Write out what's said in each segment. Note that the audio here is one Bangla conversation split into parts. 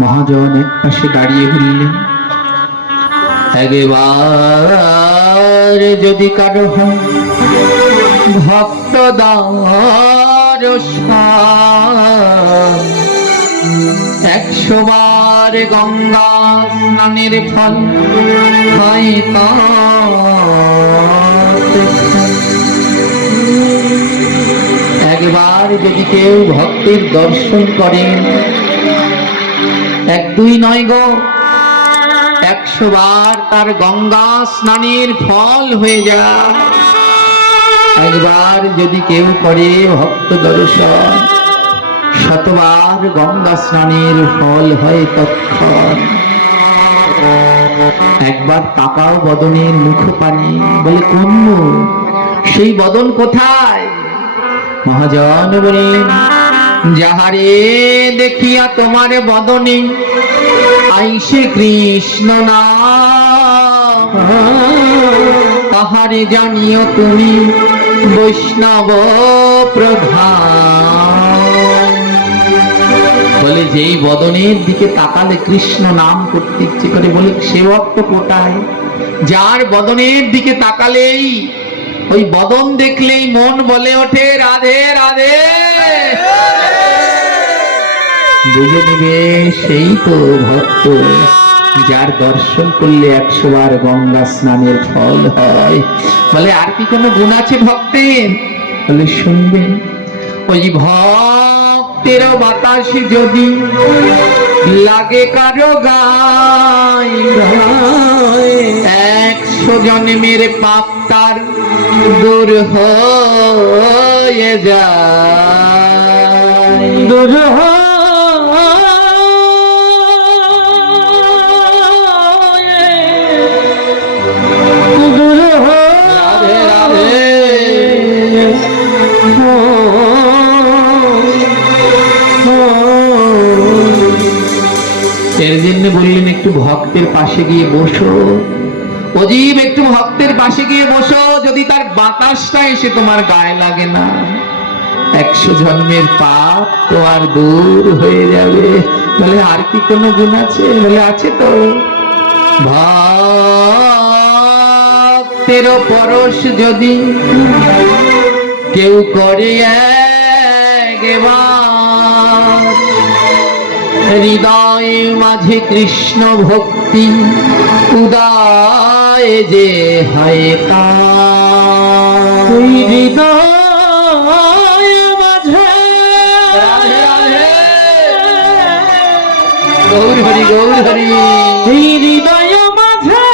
মহাজন এক পাশে দাঁড়িয়ে বললেন, একবার যদি কারো হয় ভক্ত দর্শন, 100 বার গঙ্গা স্নানের ফল হয় একবার যদি কেউ ভক্তের দর্শন করেন, 1-2 নয় গো, 100 বার তার গঙ্গা স্নানের ফল হয়ে যায়। একবার যদি কেউ করে ভক্ত দর্শন, 100 বার গঙ্গা স্নানের ফল হয় তৎক্ষণ। একবার তাকাও বদনের মুখ পানি, বলে কোন মুখ, সেই বদন কোথায়? মহাজন বললেন, যাহারে দেখিয়া তোমার বদনে আইসে কৃষ্ণ নাম, তাহারে জানিও তুমি বৈষ্ণব প্রধান। বলে যেই বদনের দিকে তাকালে কৃষ্ণ নাম করতে ইচ্ছে করে, বলে সে ভক্ত কোথায়? যার বদনের দিকে তাকালেই, ওই বদন দেখলেই মন বলে ওঠে রাধে রাধে, বুঝে নিবে সেই তো ভক্ত, যার দর্শন করলে 100 বার গঙ্গা স্নানের ফল হয়। বলে আর কি কোনো গুণ আছে ভক্তের? বলে শুনবেন, ওই ভক্তের বাতাস যদি লাগে কারো গায়, 100 জন্মের পাপ তার দূর হয়ে যায়, দূর এর জন্য বললেন একটু ভক্তের পাশে গিয়ে বসো, অজীব একটু ভক্তের পাশে গিয়ে বসো, যদি তার বাতাসটা এসে তোমার গায়ে লাগে না, 100 জন্মের পাপ তোমার দূর হয়ে যাবে। বলে আর কি কোনো গুণ আছে? বলে আছে তো, ভক্তের পরশ যদি কেউ করে একবার, হৃদয় মাঝে কৃষ্ণ ভক্তি উদয় যে হয় তার, হৃদয় মাঝে রাধে রাধে গৌর হরি গৌর হরি, হৃদয় মাঝে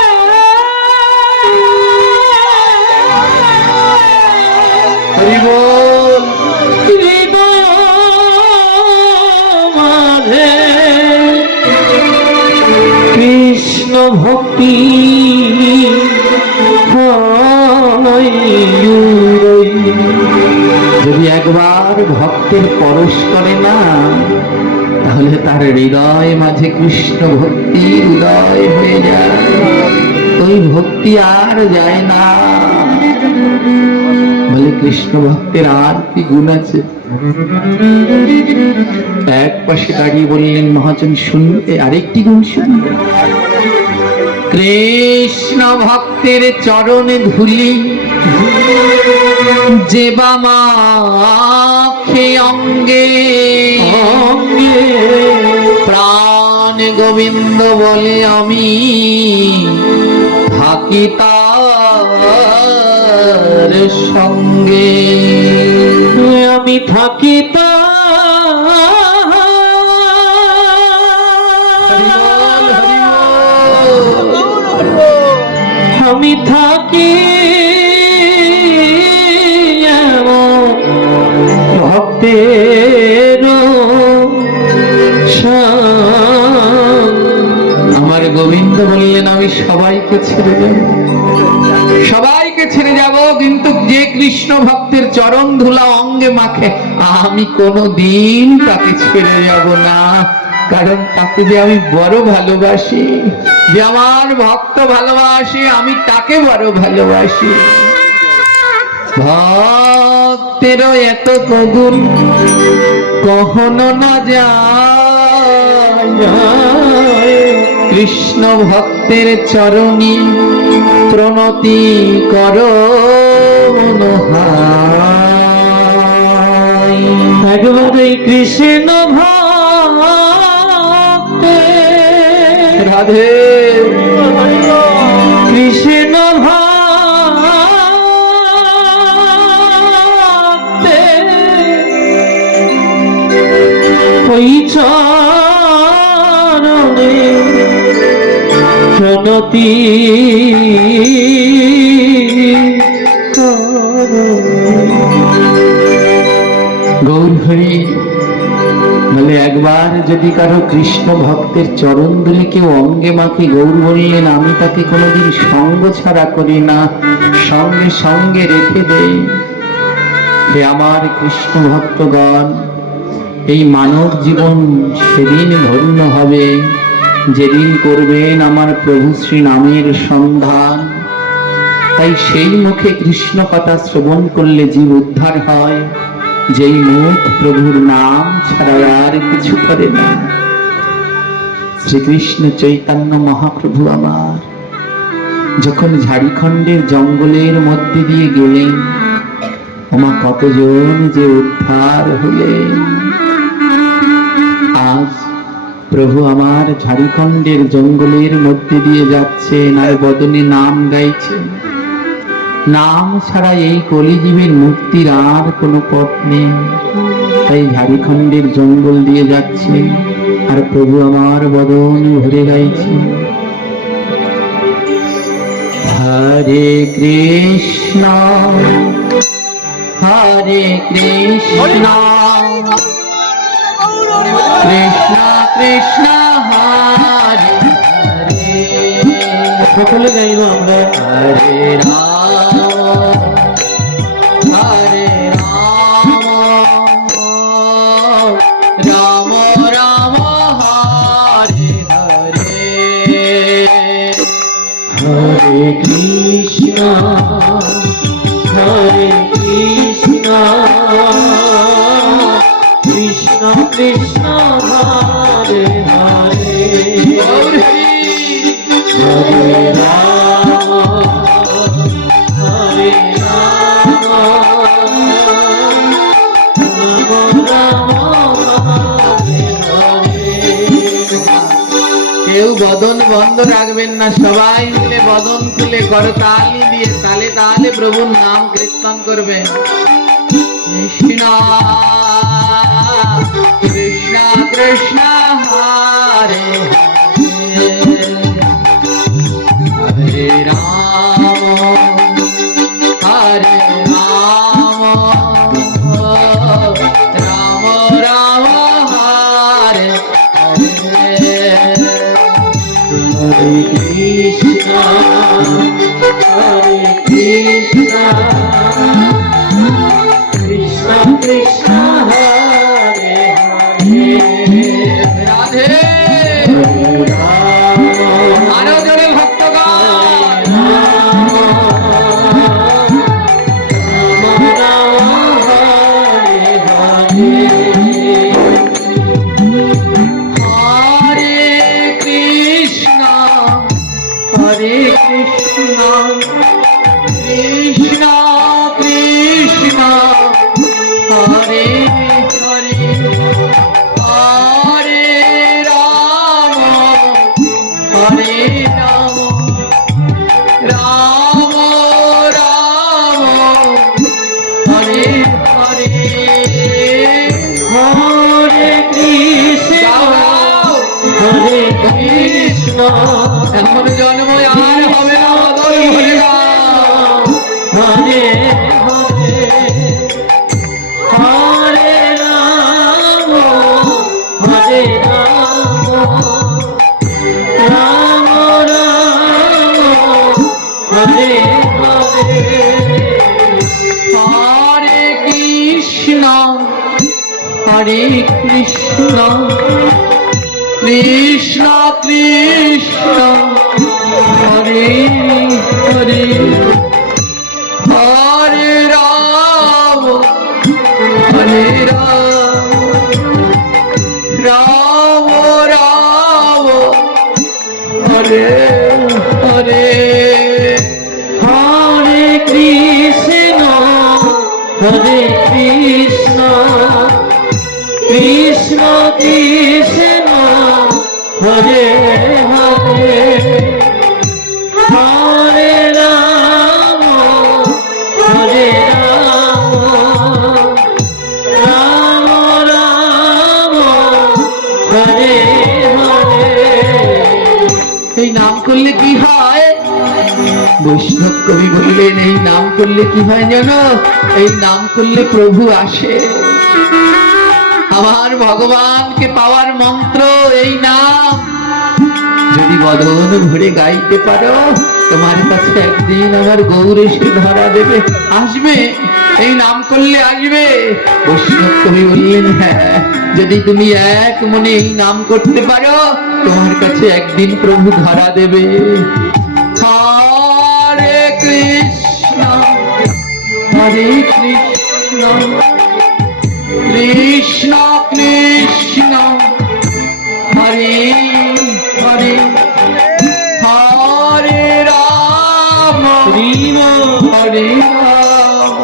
হরি বল, হৃদয় মাঝে কৃষ্ণ ভক্তি যদি একবার ভক্তের পরশ করে না, তাহলে তার হৃদয় মাঝে কৃষ্ণ ভক্তি উদয় হয়ে যায়, ওই ভক্তি আর যায় না। বলে কৃষ্ণ ভক্তের আর কি গুণ আছে? এক পাশে দাঁড়িয়ে বললেন মহাজন শুনবে, আরেকটি গুণ শুনবে। কৃষ্ণ ভক্তের চরণে ধুলি যে বামাখে অঙ্গে অঙ্গে, প্রাণ গোবিন্দ বলে আমি থাকি তার সঙ্গে, আমি থাকি আমি থাকি ভক্তের আমার গোবিন্দ বললেন আমি সবাইকে ছেড়ে যাব, সবাইকে ছেড়ে যাব, কিন্তু যে কৃষ্ণ ভক্তের চরণ ধুলা অঙ্গে মাখে আমি কোনোদিন তাকে ছেড়ে যাব না, কারণ তাকে যে আমি বড় ভালোবাসি, যে আমার ভক্ত ভালোবাসে আমি তাকে বড় ভালোবাসি। ভক্তেরও এত কগুণ কখনো না যায়, কৃষ্ণ ভক্তের চরণী প্রণতি করো মনোহাই। একবারে কৃষ্ণ ভক্তে রাধে কৃষ্ণ ভক্তে ওই চরণে প্রণতি করো। গৌর হরি বলে একবার যদি কারো কৃষ্ণ ভক্তের চরণ ধুলি কেউ অঙ্গে মাকে গৌর বললেন, আমি তাকে কোনোদিন সঙ্গ ছাড়া করি না, সঙ্গে সঙ্গে রেখে দেই। হে আমার কৃষ্ণ ভক্তগণ, এই মানব জীবন সেদিন ধন্য হবে যেদিন করবেন আমার প্রভু শ্রী নামের সন্ধান। তাই সেই মুখে কৃষ্ণ কথা শ্রবণ করলে জীব উদ্ধার হয়, যেই মুখ প্রভুর নাম ছাড়া আর কিছু করে না। শ্রীকৃষ্ণ চৈতন্য মহাপ্রভু আমার যখন ঝাড়খণ্ডের জঙ্গলের মধ্যে দিয়ে গেলেন, ওমা কতজন যে উদ্ধার হলেন। আজ প্রভু আমার ঝাড়খণ্ডের জঙ্গলের মধ্যে দিয়ে যাচ্ছেন আর বদনে নাম গাইছেন। নাম ছাড়া এই কলিজীবের মুক্তির আর কোনো পথ নেই। তাই ঝাড়খণ্ডের জঙ্গল দিয়ে যাচ্ছেন আর প্রভু আমার বদন ভরে গাইছেন, হরে কৃষ্ণ হরে কৃষ্ণ কৃষ্ণ কৃষ্ণ হরে হরে। সকলে গাইব আমরা। হরে রাম হরে রাম রাম রাম হরে হরে। হরে কৃষ্ণ হরে কৃষ্ণ কৃষ্ণ কৃষ্ণ হরে হরে। হরে রাম হরে রাম রাম রাম হরে হরে। কেউ বদন বন্ধ রাখবেন না, সবাই মিলে বদন খুলে করতালি দিয়ে তালে তালে প্রভুর নাম কীর্তন করবেন। কৃষ্ণ কৃষ্ণ কৃষ্ণ হরে হরে রাম হরে রাম রাম রাম হরে হরে। হরে কৃষ্ণ হরে কৃষ্ণ কৃষ্ণ কৃষ্ণ হরে হরে। রাধে হরে রাম আরো জোরে ভক্তগণ। রাম রাম হরে হরে। হরে কৃষ্ণ হরে কৃষ্ণ কৃষ্ণ কৃষ্ণ হরে হরে। হরে রাম হরে রাম রাম রাম হরে হরে। হরে কৃষ্ণ হরে কৃষ্ণ এমন জন্ম আর হবে না, বদল হয়ে যাও। হরে হরে। হরে রাম হরে রাম রাম রাম হরে হরে। হরে কৃষ্ণ হরে কৃষ্ণ কৃষ্ণ কৃষ্ণ হরে হরে। হরে রাম হরে রাম রাম রাম হরে হরে হরে কৃষ্ণ হরে কৃষ্ণ কৃষ্ণ কৃষ্ণ হরে হরে হরে রাম হরে রাম রাম রাম হরে হরে। এই নাম করলে কি হয়? বৈষ্ণব কবি বললেন এই নাম করলে কি হয় জানো? এই নাম করলে প্রভু আসে। আমার ভগবানকে পাওয়ার মন্ত্র এই নাম। যদি বদন ভরে গাইতে পারো, তোমার কাছে একদিন আমার গৌর এসে ধরা দেবে, আসবে। এই নাম করলে আসবে। বৈষ্ণব কবি বললেন হ্যাঁ, যদি তুমি এক মনে এই নাম করতে পারো, তোমার কাছে একদিন প্রভু ধরা দেবে। হরে কৃষ্ণ হরে কৃষ্ণ কৃষ্ণ কৃষ্ণ হরে হরে হরে রাম হরে রাম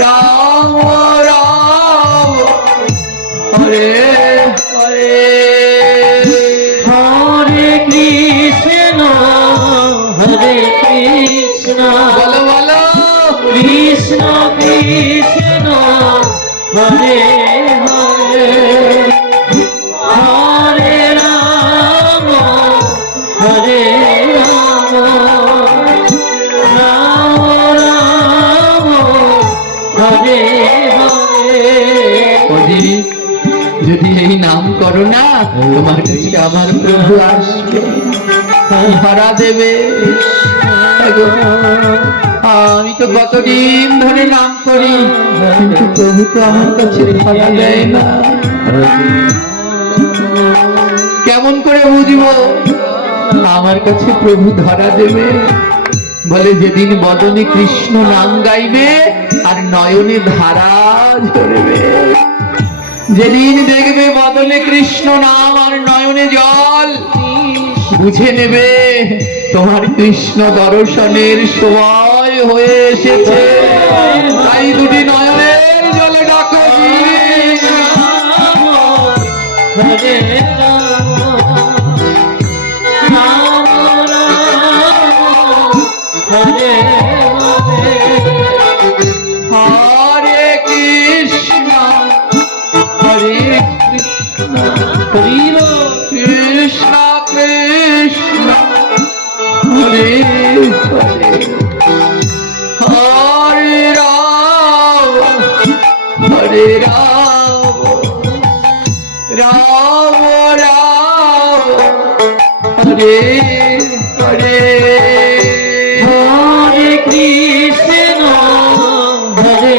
রাম রাম হরে হরে হরে কৃষ্ণ হরে কৃষ্ণ বলো বলো কৃষ্ণ কৃষ্ণ হরে হরে হরে রাম হরে রাম রাম রাম হরে হরে। যদি যদি এই নাম করো না, তোমার কাছে আমার প্রভু আসবে, ধরা দেবে। আমি তো কতদিন ধরে নাম করি, কিন্তু প্রভু তো আমার কাছে ধরা দেয় না। কেমন করে বুঝবো আমার কাছে প্রভু ধরা দেবে? বলে যেদিন বদনে কৃষ্ণ নাম গাইবে আর নয়নে ধারা ঝরবে। যেদিন দেখবে বদলে কৃষ্ণ নাম আর নয়নে জল, বুঝে নেবে তোমার কৃষ্ণ দর্শনের সময় হয়ে এসেছে। তাই দুটি নয়নের জলে ডাকো হরে রাম রাম হরে হরে হরে কৃষ্ণ হরে কৃষ্ণ কৃষ্ণ কৃষ্ণ হরে হরে হরে রাম হরে রাম রাম রাম হরে হরে হরে কৃষ্ণ হরে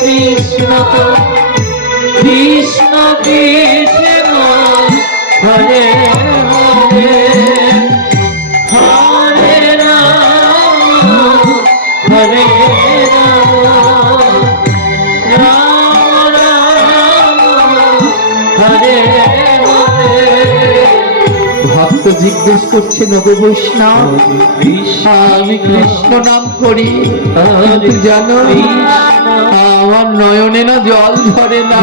কৃষ্ণ কৃষ্ণ কৃষ্ণ হরে হরে হরে রাম হরে রাম রাম রাম হরে হরে। ভক্ত জিজ্ঞেস করছে নব বৈষ্ণব, আমি কৃষ্ণ নাম করি, কিন্তু জানো আমার নয়নে না জল ঝরে না।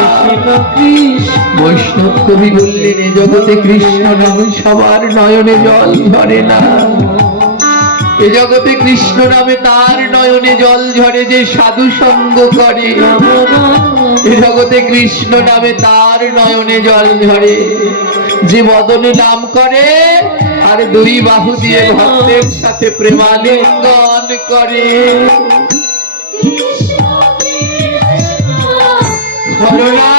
বৈষ্ণব কবি বললেন এ জগতে কৃষ্ণ নামে সবার নয়নে জল ঝরে না। এ জগতে কৃষ্ণ নামে তার নয়নে জল ঝরে যে সাধু সঙ্গ করে। এ জগতে কৃষ্ণ নামে তার নয়নে জল ঝরে যে বদনে নাম করে আর দুই বাহু দিয়ে ভক্তের সাথে প্রেমালিঙ্গন করে। করোনা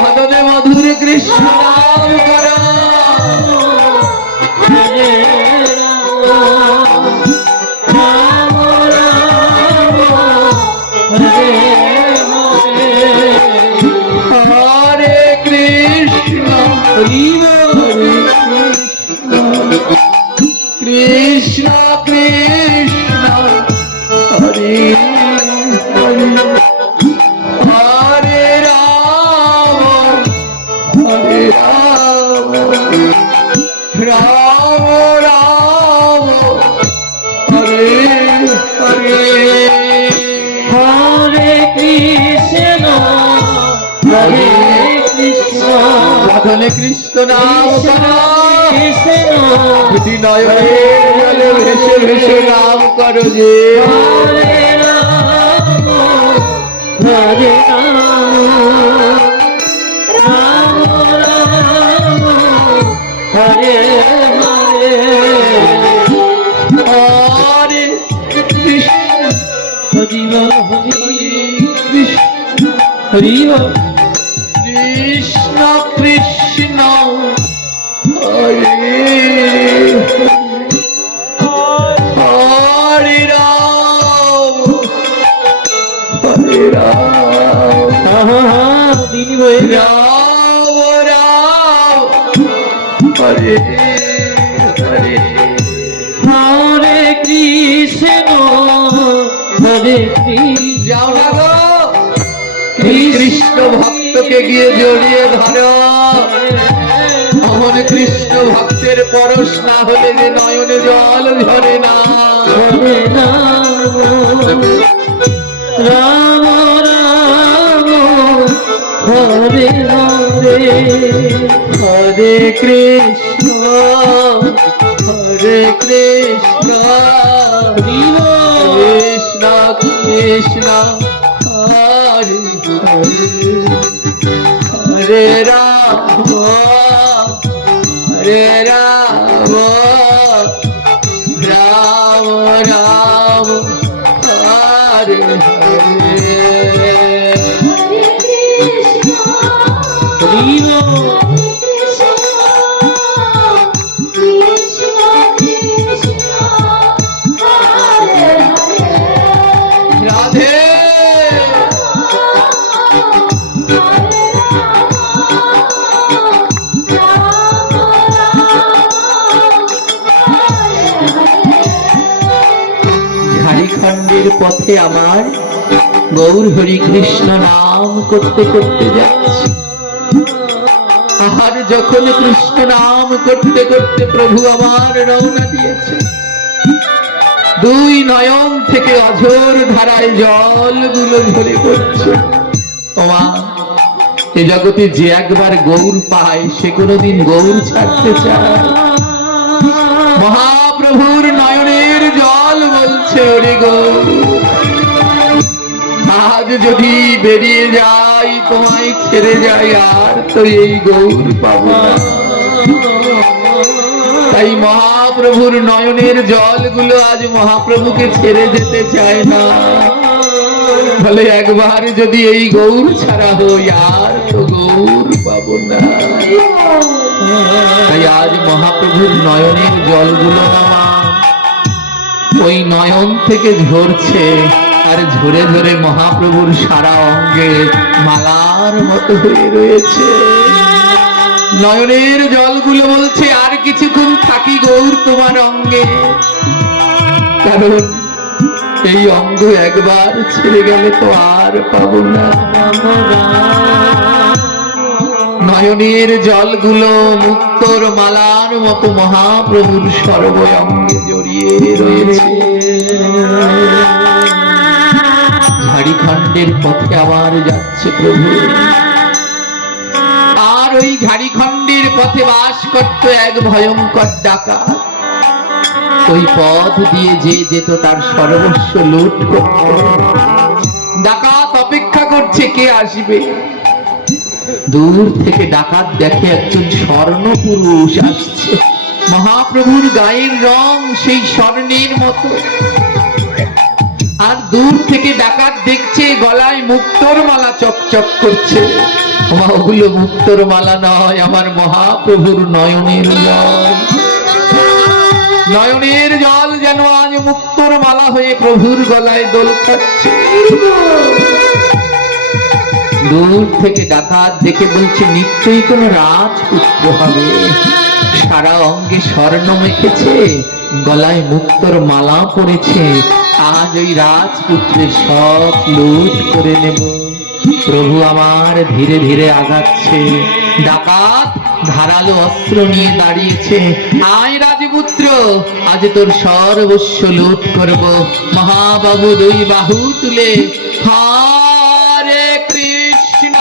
ভদনে মধুর কৃষ্ণ নাম করো। হরে রাম রাম রাম হরে হরে হরে কৃষ্ণ হরে কৃষ্ণ কৃষ্ণ হরে হরে হরে রাম হরে রাম সাধনে কৃষ্ণ নাম করো, কৃষ্ণ দুটি নয়নের জলে ভেসে ভেসে নাম করো যে হরে রাম হরে রাম রাম রাম হরে হরে হরে কৃষ্ণ হরি বল হরি কৃষ্ণ হরি বল কৃষ্ণ কৃষ্ণ হরে হরে রাম হরে রাম দিদি বই রাম রাম হরে হরে হরে কৃষ্ণ হরে কৃষ্ণ যাও না গো কৃষ্ণ ভক্তকে গিয়ে জড়িয়ে ধরো অমন কৃষ্ণ ভক্তের পরশ না হলে যে নয়নে জল ঝরে না হরে রাম রাম রাম হরে হরে হরে কৃষ্ণ হরে কৃষ্ণ কৃষ্ণ কৃষ্ণ হরে হরে হরে রাম হরে রাম রাম রাম হরে হরে হরি বল রাধে ঝাড়খণ্ডের পথে আমার গৌর হরি কৃষ্ণ নাম করতে করতে যাচ্ছে আর যখন কৃষ্ণ নাম করতে করতে প্রভু আমার রওনা দিয়েছে দুই নয়ন থেকে অঝোর ধারায় জলগুলো ঝরে পড়ছে ওমা এ জগতে যে একবার গৌর পায় সে কোনোদিন গৌর ছাড়তে চায় মহাপ্রভুর নয়নের জল বলছে ওরে গৌর আজ যদি বেরিয়ে যাই তোমায় ছেড়ে যাই আর তো এই গৌর পাবো না তাই মহাপ্রভুর নয়নের জলগুলো আজ মহাপ্রভুকে ছেড়ে যেতে চায় না বলে একবার যদি এই গৌর ছাড়া হই আর তো গৌর পাবো না তাই আজ মহাপ্রভুর নয়নের জলগুলো নামা ওই নয়ন থেকে ঝরছে আর ঝরে ঝরে মহাপ্রভুর সারা অঙ্গে মালার মতো হয়ে রয়েছে নয়নের জলগুলো বলছে আর কিছুক্ষণ থাকি গৌর তোমার অঙ্গে কারণ এই অঙ্গ একবার ছেড়ে গেলে তো আর পাবো না নয়নের জলগুলো মুক্তোর মালার মতো মহাপ্রভুর সর্ব অঙ্গে জড়িয়ে রয়েছে ঝাড়খণ্ডের পথে আবার যাচ্ছে প্রভু আর ওই ঝাড়খণ্ডের পথে বাস করত এক ভয়ঙ্কর ডাকাত ওই পথ দিয়ে যে যেত তার সর্বস্ব লুট করত ডাকাত অপেক্ষা করছে কে আসবে দূর থেকে ডাকাত দেখে একজন স্বর্ণ পুরুষ আসছে মহাপ্রভুর গায়ের রং সেই স্বর্ণের মতো আর দূর থেকে ডাকাত দেখছে গলায় মুক্তোর মালা চকচক করছে ওগুলো মুক্তোর মালা নয় আমার মহাপ্রভুর নয়নের জল নয়নের জল যেন আজ মুক্তোর মালা হয়ে প্রভুর গলায় দোল খাচ্ছে দূর থেকে ডাকাত দেখে বলছে নিশ্চয়ই কোন রাজপুত্র হবে সারা অঙ্গে স্বর্ণ মেখেছে গলায় মুক্তোর মালা পড়েছে আজ ওই রাজপুত্রের সব লুট করে নেব প্রভু আমার ধীরে ধীরে আগাচ্ছে ডাকাত ধারালো অস্ত্র নিয়ে দাঁড়িয়েছে আয় রাজপুত্র আজ তোর সর্বস্ব লুট করব মহাবাবু দুই বাহু তুলে হরে কৃষ্ণ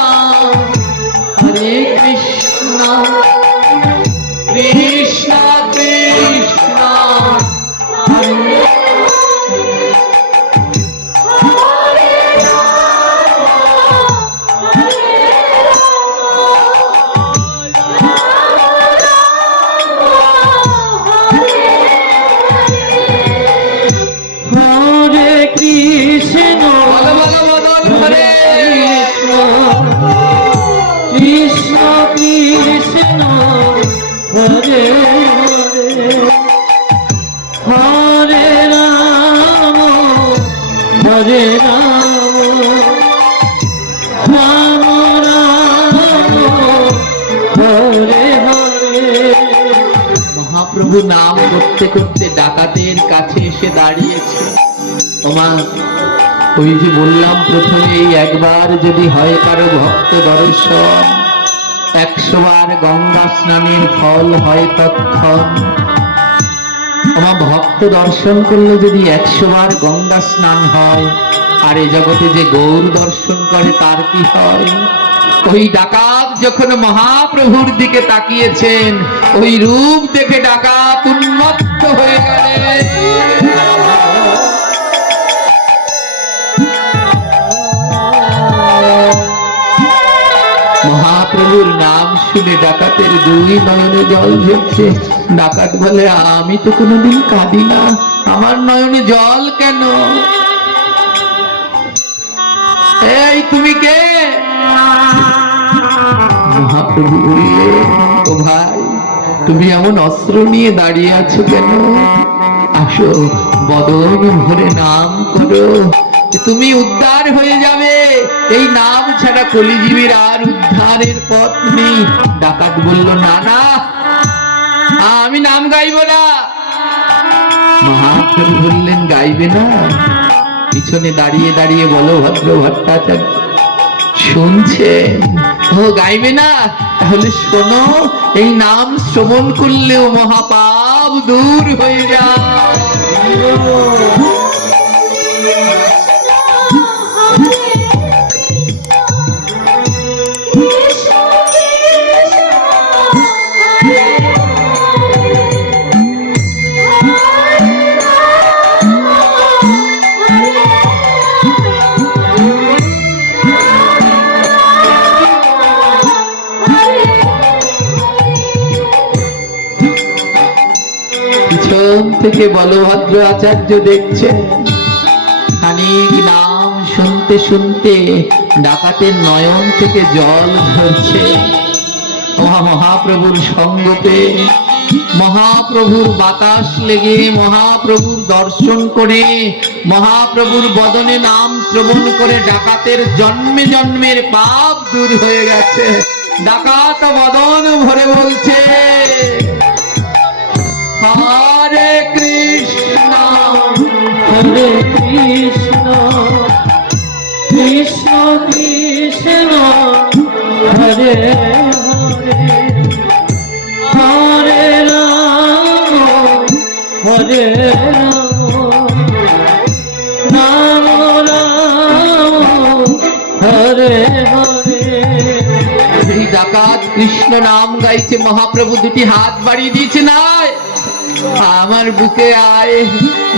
মহাপ্রভু নাম করতে করতে ডাকাতের কাছে এসে দাঁড়িয়েছে। ওমা, ওই যে বললাম প্রথমে, এই একবার যদি হয় কারো ভক্ত দর্শন, 100 বার গঙ্গা স্নানের ফল হয় তৎক্ষণ। আমার ভক্ত দর্শন করলে যদি 100 বার গঙ্গা স্নান হয়, আর এই জগতে যে গৌর দর্শন করে তার কি হয়? ওই ডাকাত যখন মহাপ্রভুর দিকে তাকিয়েছেন, ওই রূপ দেখে ডাকাত উন্মত্ত হয়ে গেলেন। মহাপ্রভুর নাম শুনে ডাকাতের 2 নয়নে জল ঝরছে। ডাকাত বলে, আমি তো কোনোদিন কাঁদি না, আমার নয়নে জল কেন? এই তুমি কে? মহাপ্রভু বললে, ও ভাই, তুমি এমন অস্ত্র নিয়ে দাঁড়িয়ে আছো কেন? আসো, বদন ভরে নাম করো, তুমি উদ্ধার হয়ে যাবে। এই নাম ছাড়া কলিজীবীর আর উদ্ধারের পথ নেই। ডাকাত বলল, না না, আমি নাম গাইব না। মহাপ্রভু বললেন, গাইবে না? পিছনে দাঁড়িয়ে দাঁড়িয়ে বলভদ্র ভট্টাচার্য শুনছেন। ও গাইবে না? তাহলে শোনো, এই নাম শ্রবণ করলেও মহাপাপ দূর হয়ে যায়। পিছন থেকে বলভদ্র আচার্য দেখছেন, খানিক নাম শুনতে শুনতে ডাকাতের নয়ন থেকে জল ঝরছে। মহাপ্রভুর সঙ্গ পেয়ে, মহাপ্রভুর বাতাস লেগে, মহাপ্রভুর দর্শন করে, মহাপ্রভুর বদনে নাম শ্রবণ করে ডাকাতের জন্মে জন্মের পাপ দূর হয়ে গেছে। ডাকাত বদন ভরে বলছে, হরে কৃষ্ণ হরে কৃষ্ণ কৃষ্ণ কৃষ্ণ হরে হরে, হরে রাম হরে রাম, রাম রাম হরে হরে। সেই ডাকাত কৃষ্ণ নাম গাইছে। মহাপ্রভু 2টি হাত বাড়িয়ে দিয়েছে, নাই আমার বুকে আয়,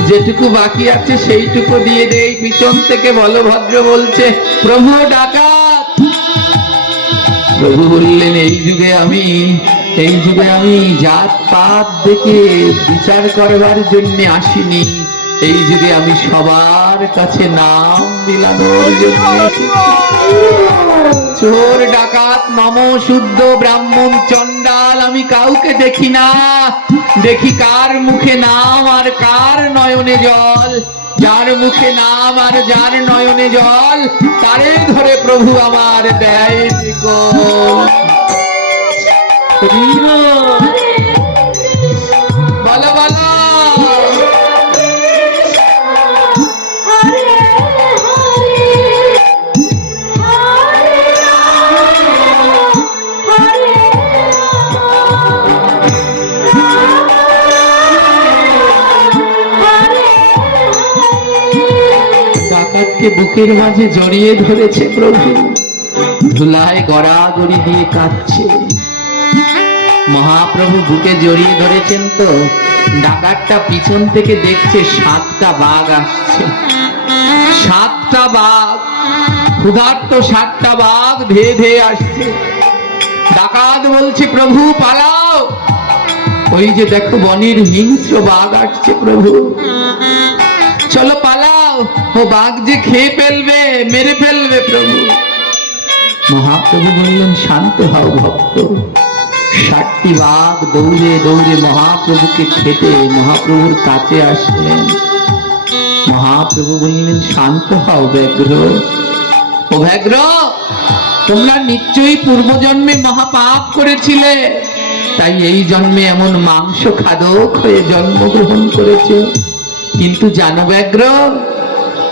যেটুকু বাকি আছে সেইটুকু দিয়ে দেই। পিছন থেকে বলভদ্র বলছে, প্রভু ডাকাত। প্রভু বললেন, এই যুগে আমি জাত পাত দেখে বিচার করবার জন্য আসিনি, এই যুগে আমি সবার কাছে নাম বিলানোর জন্য এসেছি। চোর ডাকাত নম শুদ্ধ ব্রাহ্মণ চণ্ডাল আমি কাউকে দেখি না, দেখি কার মুখে নাম আর কার নয়নে জল। যার মুখে নাম আর যার নয়নে জল, তারে ধরে প্রভু আমার দেয় বলো বলো। ডাকাতকে বুকের মাঝে জড়িয়ে ধরেছে প্রভু, ধুলায় গড়াগড়ি দিয়ে কাঁদছে। মহাপ্রভু বুকে জড়িয়ে ধরেছেন তো ডাকাতটা পিছন থেকে দেখছে 7টা বাঘ আসছে। 7টা বাঘ, ক্ষুধার্ত 7টা বাঘ ধেয়ে ধেয়ে আসছে। ডাকাত বলছে, প্রভু পালাও। ওই যে দেখো বনের হিংস্র বাঘ আসছে, প্রভু চলো পালাও, ও বাঘ যে খেয়ে ফেলবে, মেরে ফেলবে প্রভু। মহাপ্রভু বললেন, শান্ত হও ভক্ত। 7টি বাঘ দৌড়ে দৌড়ে মহাপ্রভুকে খেতে মহাপ্রভুর কাছে আসলেন। মহাপ্রভু বললেন, শান্ত হও ব্যাঘ্র। ও ব্যাঘ্র, তোমরা নিশ্চয়ই পূর্বজন্মে মহাপাপ করেছিলে, তাই এই জন্মে এমন মাংস খাদক হয়ে জন্মগ্রহণ করেছে। কিন্তু জানো ব্যাঘ্র,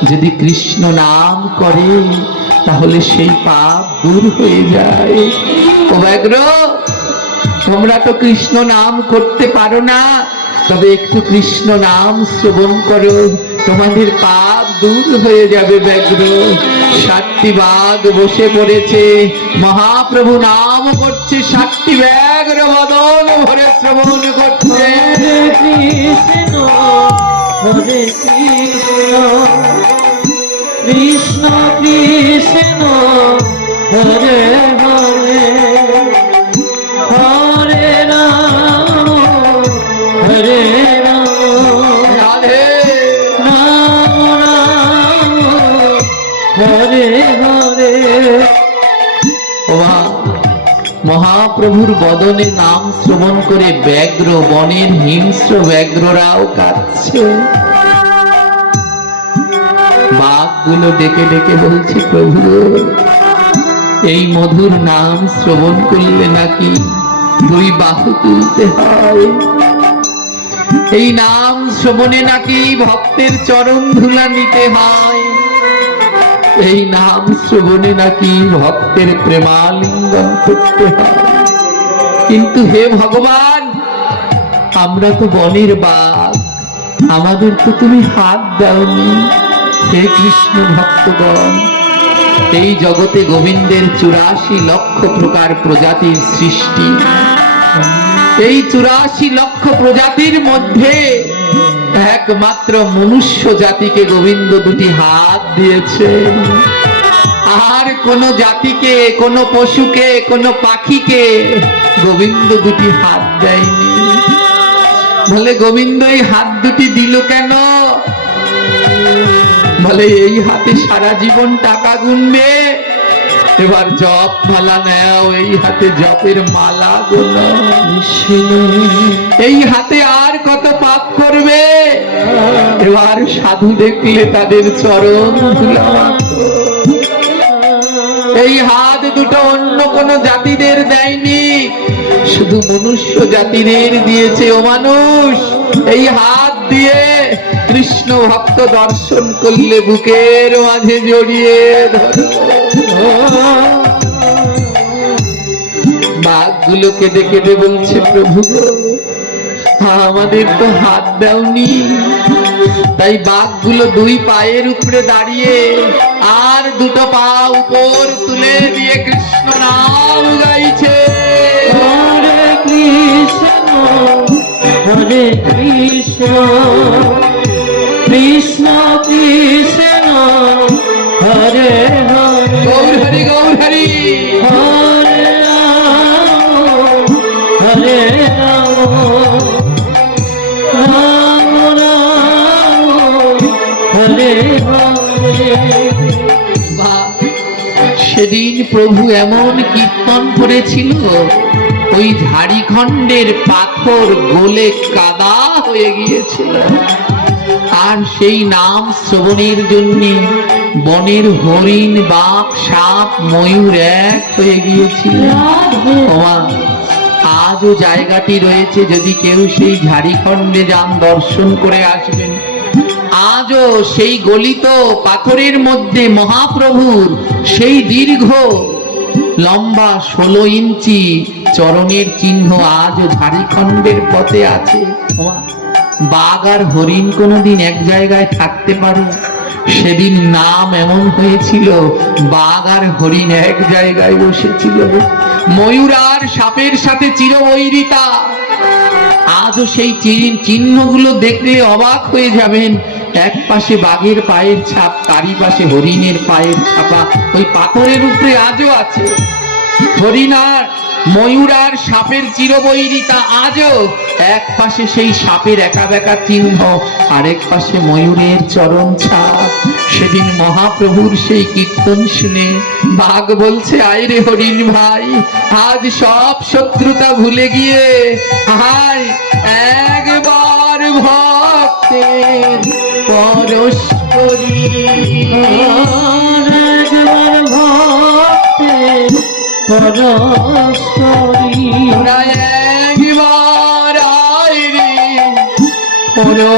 যদি কৃষ্ণ নাম করে তাহলে সেই পাপ দূর হয়ে যায়। ও ব্যাঘ্র, তোমরা তো কৃষ্ণ নাম করতে পারো না, তবে একটু কৃষ্ণ নাম শ্রবণ করো, তোমাদের পাপ দূর হয়ে যাবে ব্যাঘ্র। 7টি বাঘ বসে পড়েছে, মহাপ্রভু নাম করছে, 7টি ব্যাঘ্র বদন ভরে শ্রবণ করছে। হরে কৃষ্ণ হরে কৃষ্ণ কৃষ্ণ কৃষ্ণ হরে হরে হরে রাম হরে রাম রাধে রাম রাম হরে হরে। মহাপ্রভুর বদনে নাম শ্রবণ করে ব্যাঘ্র, বনের হিংস্র ব্যাঘ্ররাও কাঁদছে। বাঘগুলো ডেকে ডেকে বলছে, প্রভু এই মধুর নাম শ্রবণ করলে নাকি 2 বাহু তুলতে হয়, এই নাম শ্রবণে নাকি ভক্তের চরণ ধুলা নিতে হয়, এই নাম শ্রবণে নাকি ভক্তের প্রেমালিঙ্গন করতে হয়। কিন্তু হে ভগবান, আমরা তো বনের বাঘ, আমাদের তো তুমি হাত দাওনি। হে কৃষ্ণ ভক্তগণ, এই জগতে গোবিন্দের 84 লক্ষ প্রকার প্রজাতির সৃষ্টি। এই 84 লক্ষ প্রজাতির মধ্যে একমাত্র মনুষ্য জাতিকে গোবিন্দ 2টি হাত দিয়েছে। আর কোন জাতিকে, কোন পশুকে, কোন পাখিকে গোবিন্দ 2টি হাত দেয়নি। বলে গোবিন্দ এই হাত 2টি দিল কেন? বলে এই হাতে সারা জীবন টাকা গুনবে, এবার জপ মালা নেও, এই হাতে জপের মালা গোনা। এই হাতে আর কত পাপ করবে, এবার সাধু দেখলে তাদের চরণ ধুলা মাখো। এই হাত 2টো অন্য কোন জাতিদের দেয়নি, শুধু মনুষ্য জাতিদের দিয়েছে। ও মানুষ, এই হাত দিয়ে কৃষ্ণ ভক্ত দর্শন করলে বুকের মাঝে জড়িয়ে ধরো। বাঘগুলো কেঁদে কেঁদে বলছে, প্রভু আমাদের তো হাত দাওনি। তাই বাঘগুলো 2 পায়ের উপরে দাঁড়িয়ে আর 2টো পা উপর তুলে দিয়ে কৃষ্ণ নাম গাইছে। হরে কৃষ্ণ হরে কৃষ্ণ কৃষ্ণ কৃষ্ণ হরে হরে গৌর হরি গৌর হরি। হরে রাম হরে রাম রাম রাম হরে হরে। সেদিন প্রভু এমন কীর্তন করেছিল, ওই ঝাড়িখণ্ডের পাথর গলে কাদা হয়ে গিয়েছিল। আর সেই নাম শ্রবণের জন্য বনের হরিণ, বাঘ, সাপ, ময়ূর এক হয়ে গিয়েছিল। আজও জায়গাটি রয়েছে, যদি কেউ সেই ঝাড়িখণ্ডে যান দর্শন করে আসবেন। আজও সেই গলিত পাথরের মধ্যে মহাপ্রভুর সেই দীর্ঘ লম্বা 16 ইঞ্চি চরণের চিহ্ন আজও ঝাড়িখণ্ডের পথে আছে। বাঘ আর হরিণ কোনোদিন এক জায়গায় থাকতে পারে? সেদিন নাম এমন হয়েছিল, বাঘ আর হরিণ এক জায়গায় বসেছিল। ময়ূর আর সাপের সাথে চিরবৈরিতা। আজও সেই চিহ্নগুলো দেখলে অবাক হয়ে যাবেন। এক পাশে বাঘের পায়ের ছাপ, তারই পাশে হরিণের পায়ের ছাপা ওই পাথরের উপরে আজও আছে। হরিণ আর ময়ূর আর সাপের চিরবৈরিতা আজও। এক পাশে সেই সাপের একা বেঁকা চিহ্ন, আরেক পাশে ময়ূরের চরণ ছাপ। সেদিন মহাপ্রভুর সেই কীর্তন শুনে বাঘ বলছে, আয় রে হরিণ ভাই, আজ সব শত্রুতা ভুলে গিয়ে আয় একবার ভক্তের পরশ করি। একবার ভক্তের পরশ করি।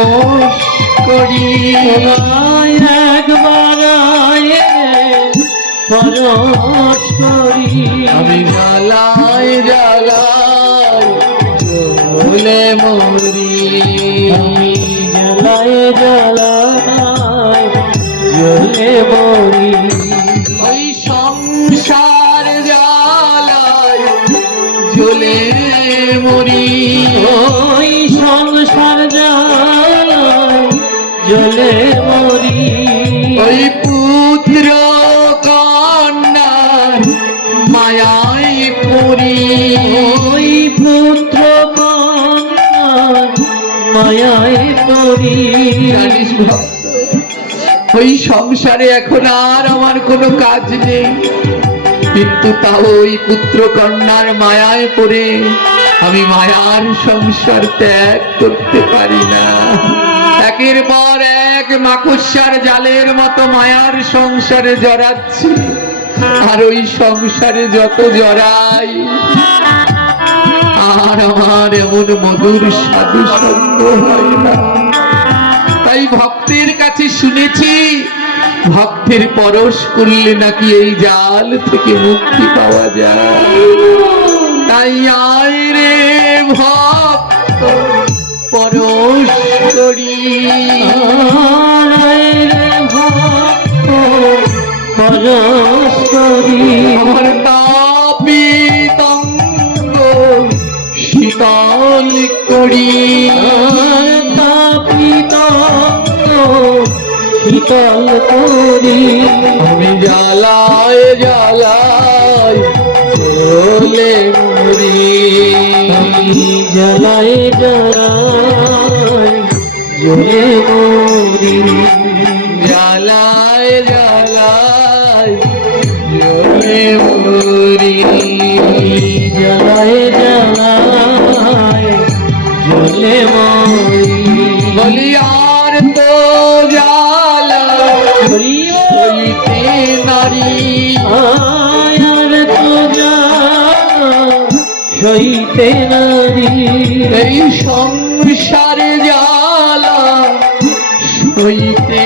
পরশ করি। তোমায় একবার পরশ করি। আমি জ্বালায় জ্বালায় জ্বলে মরি। আমি জ্বালায় জ্বালায় জ্বলে মরি। ওই সংসার জ্বালায় জ্বলে মরি। ওই সংসার জ্বালায় জ্বলে মরি। ওই পুত্র কন্যার মায়ায় পড়ি। ওই পুত্র কন্যার মায়ায় পড়ি। জানিস ভক্ত, ওই সংসারে এখন আর আমার কোনো কাজ নেই, কিন্তু তাও ওই পুত্র কন্যার মায়ায় পড়ে আমি মায়ার সংসার ত্যাগ করতে পারি না। একের পর এক মাকুসার জালের মতো মায়ার সংসারে জড়াচ্ছি, আর ওই সংসারে যত জড়াই আর আমার এমন মধুর সাধু সঙ্গ হয় না। তাই ভক্তের কাছে শুনেছি, ভক্তের পরশ করলে নাকি এই জাল থেকে মুক্তি পাওয়া যায়। তাই আয় রে ভক্ত পরশ করি। আয় রে ভক্ত পরশ করি। আমার তাপিত অঙ্গ শীতল করি। আর তাপিত অঙ্গ শীতল করি। আমি জ্বালায় জ্বালায় জ্বলে মরি। আমি জ্বালায় জ্বালায় জ্বলে মরি। জ্বালায় জ্বালায় জ্বলে মরি। জ্বালায় জ্বালায় জ্বলে মরি। বলি আর তো জ্বালা সইতে নারী। আয়ার তো জ্বালা সইতে নারী। এই সংসারে জ্বালা সইতে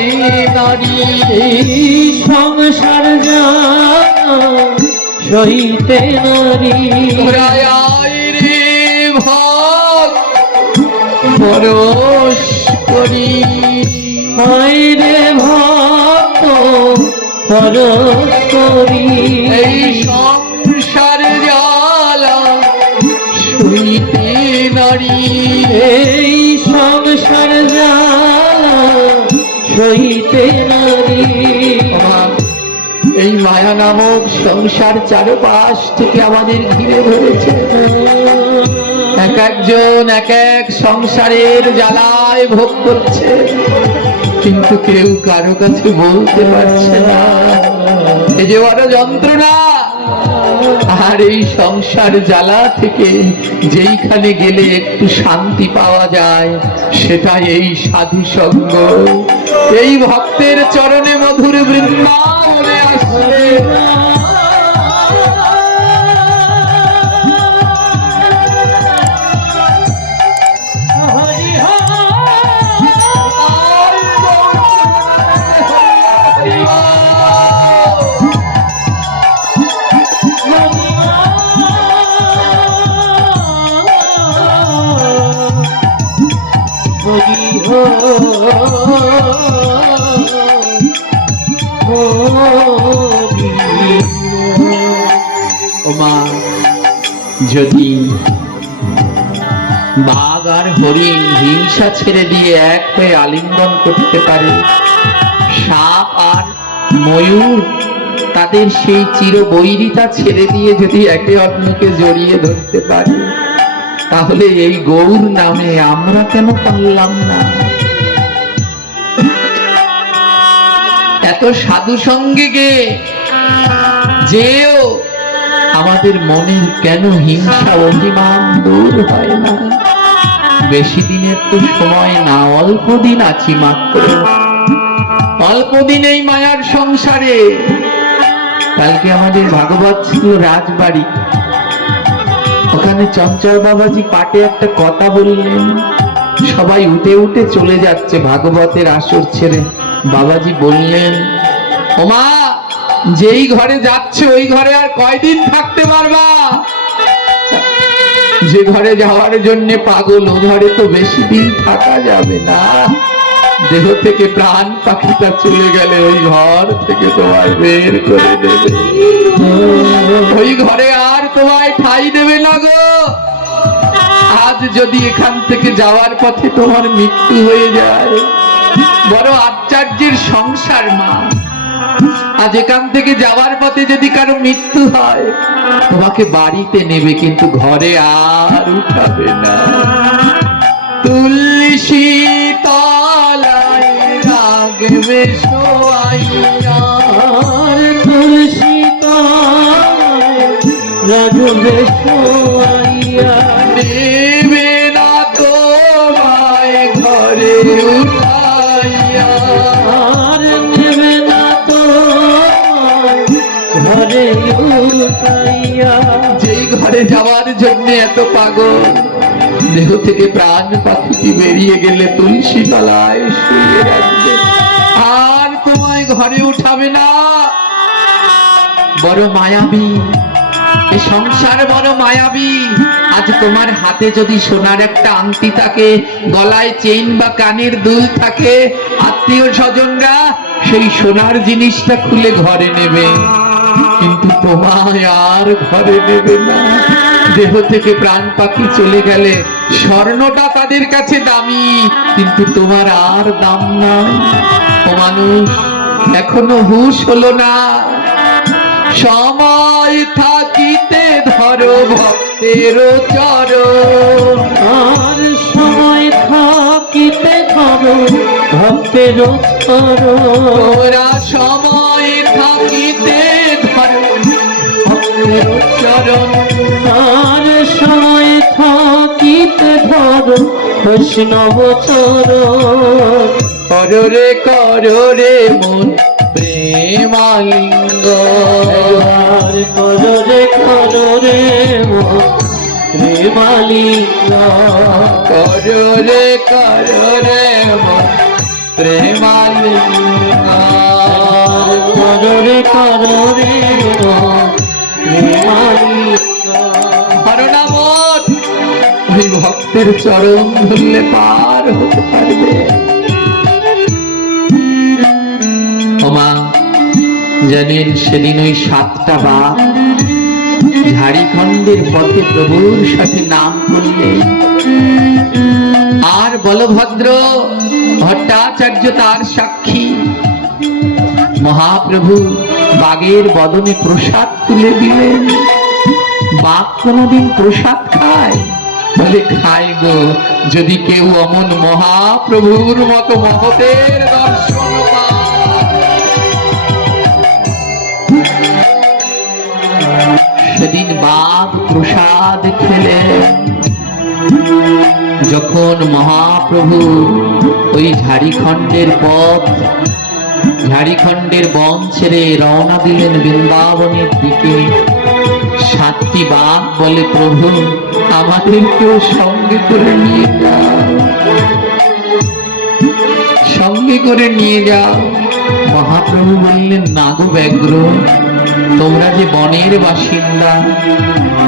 নারী। এই সংসার জ্বালা সইতে নারী। তোরা আয় রে ভক্ত পরশ করি। আয় রে ভক্ত পরশ করি। এই সংসার জ্বালা সইতে নারী। এই সংসার জ্বালা সইতে নারী। এই মায়া নামক সংসার চারপাশ থেকে আমাদের ঘিরে ধরেছে। এক একজন এক এক সংসারের জ্বালায় ভোগ করছে, কিন্তু কেউ কারো কাছে বলতে পারছে না। এই যে বড় যন্ত্রণা। আর এই সংসার জ্বালা থেকে যেইখানে গেলে একটু শান্তি পাওয়া যায়, সেটা এই সাধু সঙ্গ। এই ভক্তের চরণে মধুর বৃন্দাবনে আসলে ওমা, যদি বাঘ আর হরিণ হিংসা ছেড়ে দিয়ে এক হয়ে আলিঙ্গন করতে পারে, সাপ আর ময়ূর তাদের সেই চিরবৈরিতা ছেড়ে দিয়ে যদি একে অন্যকে জড়িয়ে ধরতে পারে, তাহলে এই গৌর নামে আমরা কেন পারলাম না? এত সাধু সঙ্গে যেও আমাদের মনের কেন হিংসা অভিমান দূর হয় না? বেশি দিনের তো সময় না, অল্প দিন আছি মাত্র, অল্প দিন এই মায়ার সংসারে। কালকে আমাদের ভাগবত ছিল রাজবাড়ি, ওখানে চঞ্চল বাবাজি পাটে একটা কথা বললেন, সবাই উঠে উঠে চলে যাচ্ছে ভাগবতের আসর ছেড়ে। বাবাজি বললেন, ওমা, যেই ঘরে যাচ্ছে ওই ঘরে আর কয়দিন থাকতে পারবা? যে ঘরে যাওয়ার জন্য পাগল ও ঘরে তো বেশি দিন থাকা যাবে না। দেহ থেকে প্রাণ পাখিটা চলে গেলে ওই ঘর থেকে তোমায় বের করে দেবে, ওই ঘরে আর তোমায় ঠাঁই দেবে না গো। আজ যদি এখান থেকে যাওয়ার পথে তোমার মৃত্যু হয়ে যায়, বড় আচার্যের সংসার মা, আজ এখান থেকে যাওয়ার পথে যদি কারো মৃত্যু হয়, তোমাকে বাড়িতে নেবে কিন্তু ঘরে আর উঠাবে না। তুলসী তলায় রাখবে শোয়াইয়া, তুলসী তলায় রাখবে শোয়াইয়া, নেবে না তোমায় ঘরে উঠাইয়া, আর নেবে না তোমায় ঘরে উঠাইয়া। যেই ঘরে যাওয়ার জন্য এত পাগল, দেহ থেকে প্রাণ পাখিটি বেরিয়ে গেলে তুলসী তলায় শুয়ে রাখবে, আর তোমায় ঘরে উঠাবে না। বড় মায়াবী এই সংসার, বড় মায়াবী। আজ তোমার হাতে যদি সোনার একটা আংটি থাকে, গলায় চেইন বা কানের দুল থাকে, আত্মীয় স্বজনরা সেই সোনার জিনিসটা খুলে ঘরে নেবে, কিন্তু তোমায় আর ঘরে নেবে না। দেহ থেকে প্রাণ পাখি চলে গেলে স্বর্ণটা তাদের কাছে দামি, কিন্তু তোমার আর দাম নাই। ও মানুষ, এখনো হুঁশ হলো না। সময় থাকিতে ধরো ভক্তের চরণ, আর সময় থাকিতে ধরো ভক্তের চরণ, ওরা সময় থাকিতে ধরো ভক্তের চরণ, আর সময় থাকিতে ধরো বৈষ্ণব চরণ। করো রে মন প্রেমালিঙ্গ, আর করো রে মন প্রেমালিঙ্গ, করো রে মন প্রেমালিঙ্গ, করো রে মন প্রেমালিঙ্গ। হরনা মন, ওই ভক্তের চরণ ধরলে পার হতে পারবে। ওমা, জানেন সেদিন ওই 7টা বাপ ঝাড়িখণ্ডের পথে প্রভুর সাথে নাম করলেন, আর বলভদ্র ভট্টাচার্য তার সাক্ষী। মহাপ্রভু বাগের বদনে প্রসাদ তুলে দিলেন। বাঘ কোনদিন প্রসাদ খায়? বলে খায় গো, যদি কেউ অমন মহাপ্রভুর মতো মহতের দর্শন পায়। সেদিন বাঘ প্রসাদ খেলেন। যখন মহাপ্রভু ওই ঝাড়িখণ্ডের পথ, ঝাড়িখণ্ডের বন ছেড়ে রওনা দিলেন বৃন্দাবনের দিকে, 7টি বাঘ বলে, প্রভু আমাদেরকেও সঙ্গে করে নিয়ে যাও, সঙ্গে করে নিয়ে যাও। মহাপ্রভু বললেন, না গো ব্যাঘ্র, তোমরা যে বনের বাসিন্দা,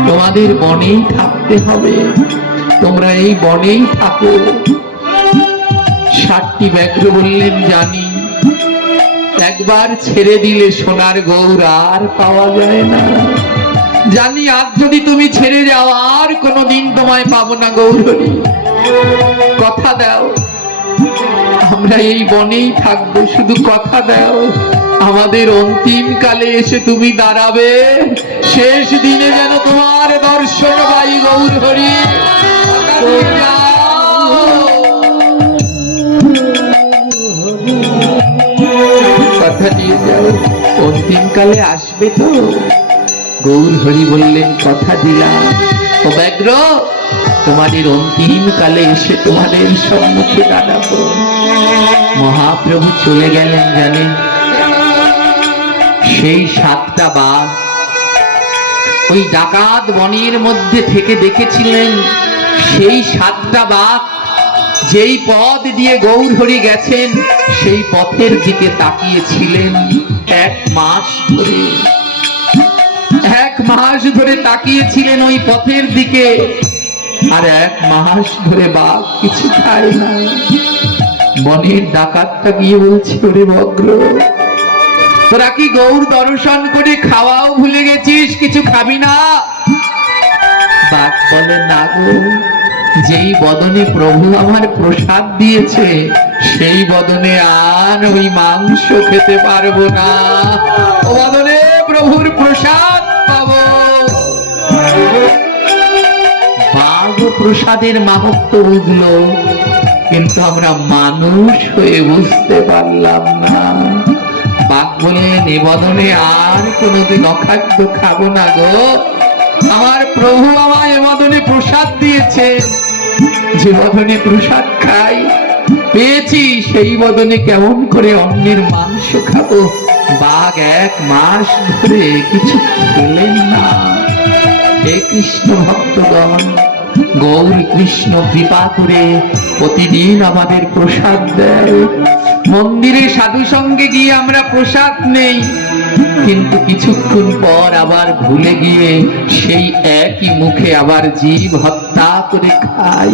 তোমাদের বনেই থাকতে হবে, তোমরা এই বনেই থাকো। 7টি ব্যাঘ্র বললেন, জানি, একবার ছেড়ে দিলে সোনার গৌর আর পাওয়া যায় না, জানি আজ যদি তুমি ছেড়ে যাও আর কোনোদিন তোমায় পাবো না গৌরী, কথা দাও আমরা এই বনেই থাকবো, শুধু কথা দাও আমাদের অন্তিম কালে এসে তুমি দাঁড়াবে, শেষ দিনে যেন তোমার দর্শন পাই গৌর হরি। কথা দিয়ে যাও, অন্তিম কালে আসবে তো? গৌর হরি বললেন, কথা দিলাম। ও ব্যাঘ্র, তোমাদের অন্তিম কালে এসে তোমাদের সম্মুখে দাঁড়াবো। মহাপ্রভু চলে গেলেন। জানেন, সেই 7টা বাঘ ওই ডাকাত বনের মধ্যে থেকে দেখেছিলেন সেই 7টা বাঘ যেই পথ দিয়ে গৌরহরি গেছেন সেই পথের দিকে তাকিয়েছিলেন 1 মাস ধরে। 1 মাস ধরে তাকিয়েছিলেন ওই পথের দিকে, আর 1 মাস ধরে বাঘ কিছু খায় না। বনের ডাকাতটা গিয়ে বলছে, ওরে বগ্র, তোরা কি গৌর দর্শন করে খাওয়াও ভুলে গেছিস, কিছু খাবি না? বাঘ বলে, না গো, যেই বদনে প্রভু আমার প্রসাদ দিয়েছে সেই বদনে আর ওই মাংস খেতে পারবো না, ও বদনে প্রভুর প্রসাদ পাবো। বাঘ প্রসাদের মাহাত্ম্য বুঝলো, কিন্তু আমরা মানুষ হয়ে বুঝতে পারলাম না। বাঘ বললেন, এ বদনে আর কোনোদিন অখাদ্য খাবো না গো, আমার প্রভু আমায় এ বদনে প্রসাদ দিয়েছে, যে বদনে প্রসাদ খাই পেয়েছি সেই বদনে কেমন করে অন্যের মাংস খাবো। বাঘ 1 মাস ধরে কিছু খেলেন না। হে কৃষ্ণ ভক্তগণ, গৌর কৃষ্ণ কৃপা করে প্রতিদিন আমাদের প্রসাদ দেয়। মন্দিরে সাধু সঙ্গে গিয়ে আমরা প্রসাদ নেই, কিন্তু কিছুক্ষণ পর আবার ভুলে গিয়ে সেই একই মুখে আবার জীব হত্যা করে খাই।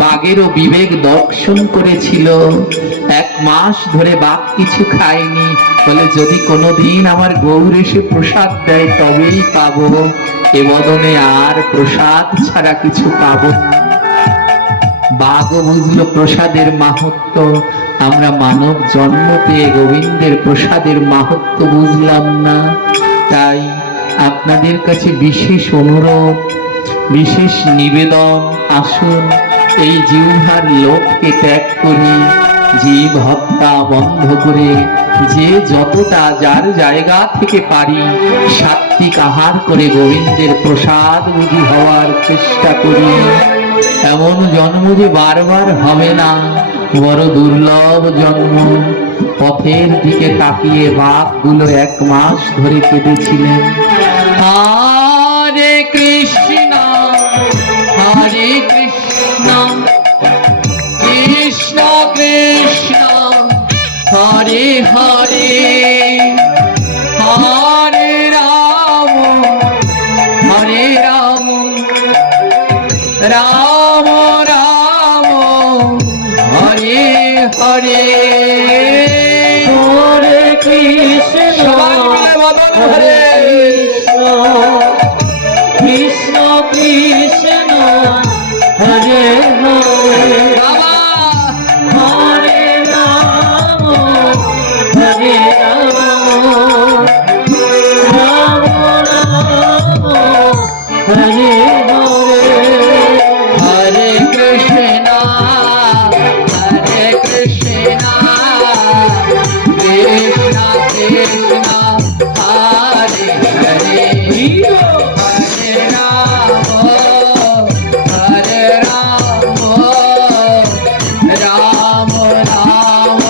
বাঘেরও বিবেক দর্শন করেছিল, 1 মাস ধরে বাঘ কিছু খায়নি, বলে যদি কোনোদিন আমার গৌর এসে প্রসাদ দেয় তবেই পাবো, এ বদনে আর প্রসাদ ছাড়া কিছু পাবো না। বাঘও বুঝলো প্রসাদের মাহাত্ম্য, আমরা মানব জন্ম পেয়ে গোবিন্দের প্রসাদের মাহাত্ম্য বুঝলাম না। তাই আপনাদের কাছে বিশেষ অনুরোধ, বিশেষ নিবেদন, আসুন এই জিহ্বার লোভকে ত্যাগ করি, জীব হত্যা বন্ধ করে যে যতটা যার জায়গা থেকে পারি সাত্বিক আহার করে গোবিন্দের প্রসাদ বুঝি হওয়ার চেষ্টা করি। এমন জন্ম যে বারবার হবে না, বড় দুর্লভ জন্ম। পথের দিকে তাকিয়ে বাঘগুলো 1 মাস ধরে কেঁদেছিলেন। হরে কৃষ্ণ হরে কৃষ্ণ কৃষ্ণ কৃষ্ণ হরে হরে, হরে রাম হরে রাম রাম রাম হরে হরে। হরে কৃষ্ণ সবাই মিলে বলুন, হরে কৃষ্ণ কৃষ্ণ হরে হরে, বাবা হরে রাম হরে রাম, রাম রাম হরে হরে। হরে কৃষ্ণ হরে কৃষ্ণ কৃষ্ণ কৃষ্ণ হরে হরে, হরে রাম হরে রাম রাম রাম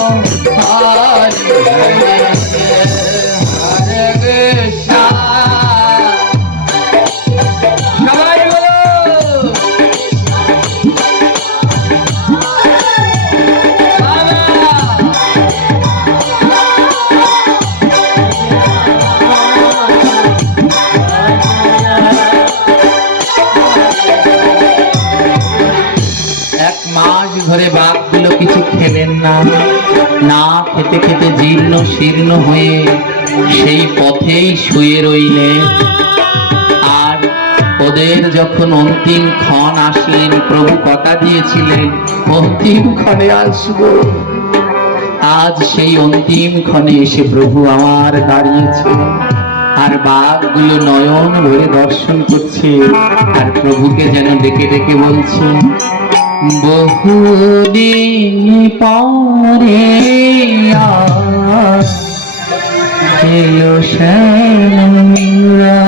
হরে হরে, হরে কৃষ্ণ। সবাই বলো, এক মাস ধরে বাঘগুলো কিছু খেলেন না, না খেতে খেতে জীর্ণ শীর্ণ হয়ে সেই পথেই শুয়ে রইলেন। আর ওদের যখন অন্তিম ক্ষণ আসলেন, প্রভু কথা দিয়েছিলেন অন্তিম ক্ষণে আসবো। আজ সেই অন্তিম ক্ষণে এসে প্রভু আমার দাঁড়িয়েছে, আর বাঘগুলো নয়ন ভরে দর্শন করছে, আর প্রভুকে যেন ডেকে ডেকে বলছে, বহুদিন পরে আজ এলো শ্যামরা,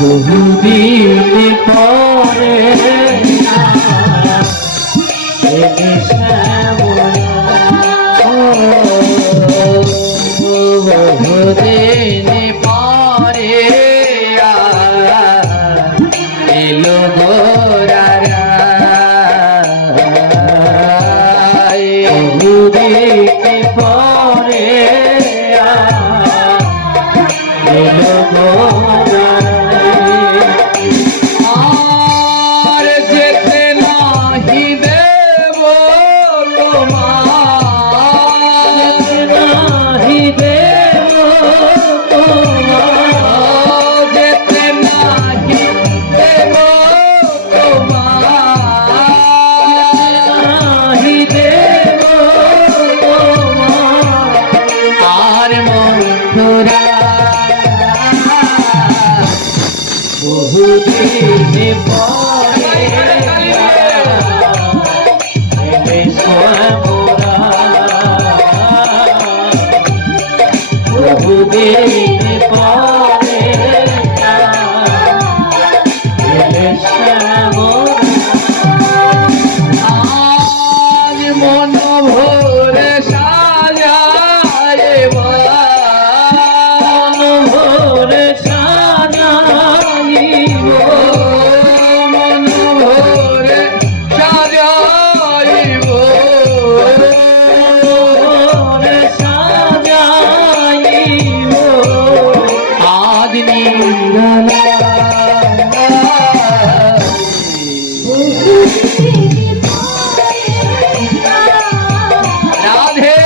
বহুদিন পরে এলো শ্যামলা, বহুদিন পরে এলো গো বহুদিন পরে এলে শ্যামরা বহুদিন পরে এলে শ্যামরা আজ মন ভরে সাজায় মন ভরে সাজাইব মন ভরে সাজাইব ভরে সাজাইব আজ নিরালা রাধে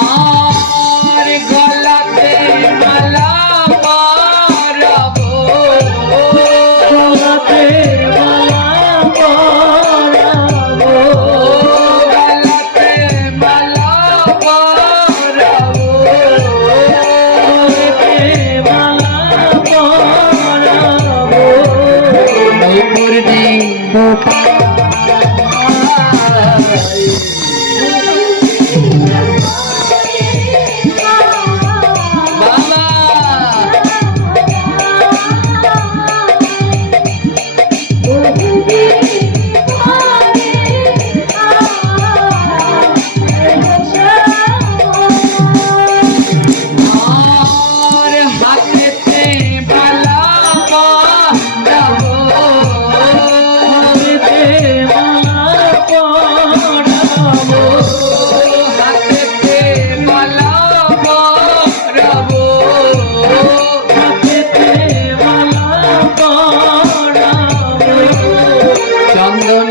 আর গলাতে মালা পরাবো গলাতে মালা পরাবো গলাতে মালা পরাবো গলাতে মালা পরাবো পূর্ণিম বাবা আর হাতেতে মালা পরাবো গলাতে মালা পরাবো হাতেতে মালা পরাবো হাতেতে মালা পরাবো চন্দন